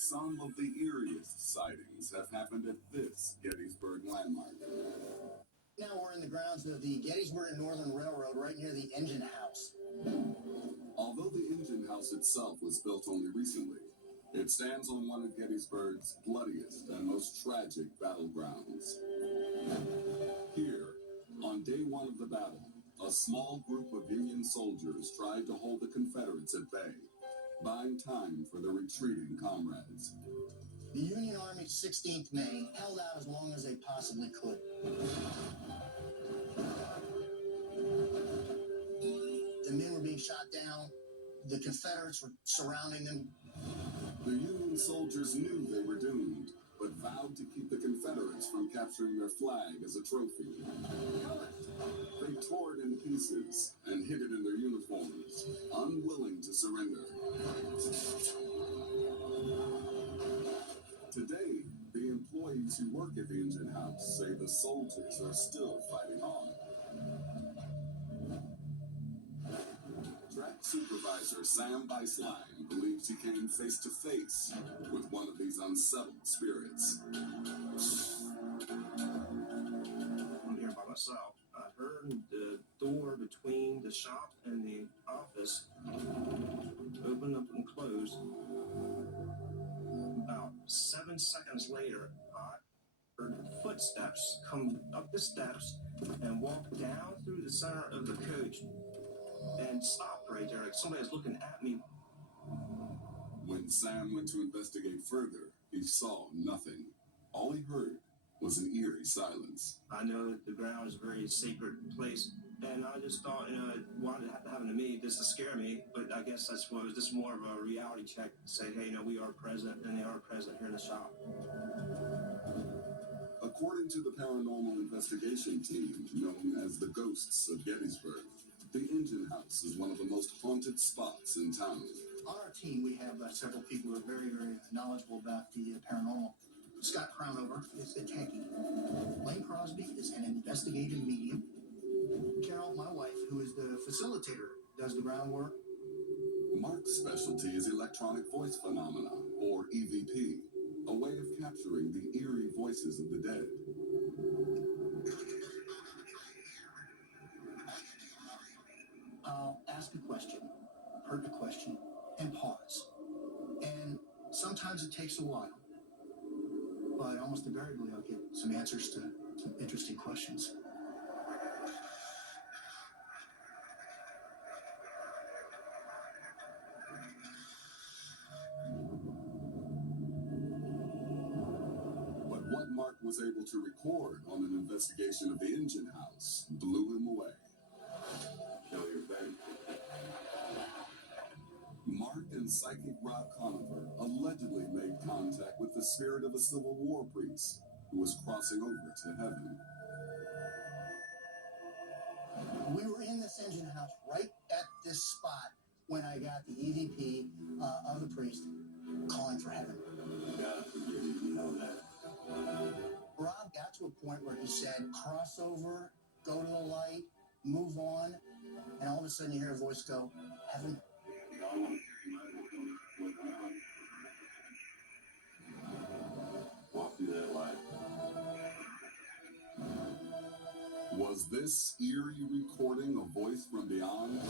Some of the eeriest sightings have happened at this Gettysburg landmark. Now we're in the grounds of the Gettysburg and Northern Railroad, right near the engine house. Although the engine house itself was built only recently, it stands on one of Gettysburg's bloodiest and most tragic battlegrounds. Here, on day one of the battle, a small group of Union soldiers tried to hold the Confederates at bay, buying time for their retreating comrades. The Union Army's 16th Maine held out as long as they possibly could. The men were being shot down. The Confederates were surrounding them. The Union soldiers knew they were doomed, but vowed to keep the Confederates from capturing their flag as a trophy. They tore it in pieces and hid it in their uniforms, unwilling to surrender. Today, the employees who work at the engine house say the soldiers are still fighting on. Track supervisor Sam Beisline believes he came face to face with one of these unsettled spirits. I'm here by myself. I heard the door between the shop and the office open up and close. About 7 seconds later, I heard footsteps come up the steps and walk down through the center of the coach and stopped right there, like somebody was looking at me. When Sam went to investigate further, he saw nothing. All he heard was an eerie silence. I know that the ground is a very sacred place, and I just thought, why did it happen to me? This to scare me, but I guess that's what it was, just more of a reality check to say, hey, we are present, and they are present here in the shop. According to the paranormal investigation team, known as the Ghosts of Gettysburg, the engine house is one of the most haunted spots in town. On our team, we have several people who are very, very knowledgeable about the paranormal. Scott Crownover is the techie. Lane Crosby is an investigative medium. Carol, my wife, who is the facilitator, does the groundwork. Mark's specialty is electronic voice phenomena, or EVP, a way of capturing the eerie voices of the dead. I'll ask a question, pertinent question, and pause. And sometimes it takes a while, but almost invariably I'll get some answers to some interesting questions. But what Mark was able to record on an investigation of the engine house blew him away. Show your face. Mark and psychic Rob Conover allegedly made contact with the spirit of a Civil War priest who was crossing over to heaven. We were in this engine house right at this spot when I got the EVP of the priest calling for heaven. God forgive you, you know that. Rob got to a point where he said, cross over, go to the light, move on, and all of a sudden you hear a voice go, heaven. Walk through that light. Was this eerie recording a voice from beyond?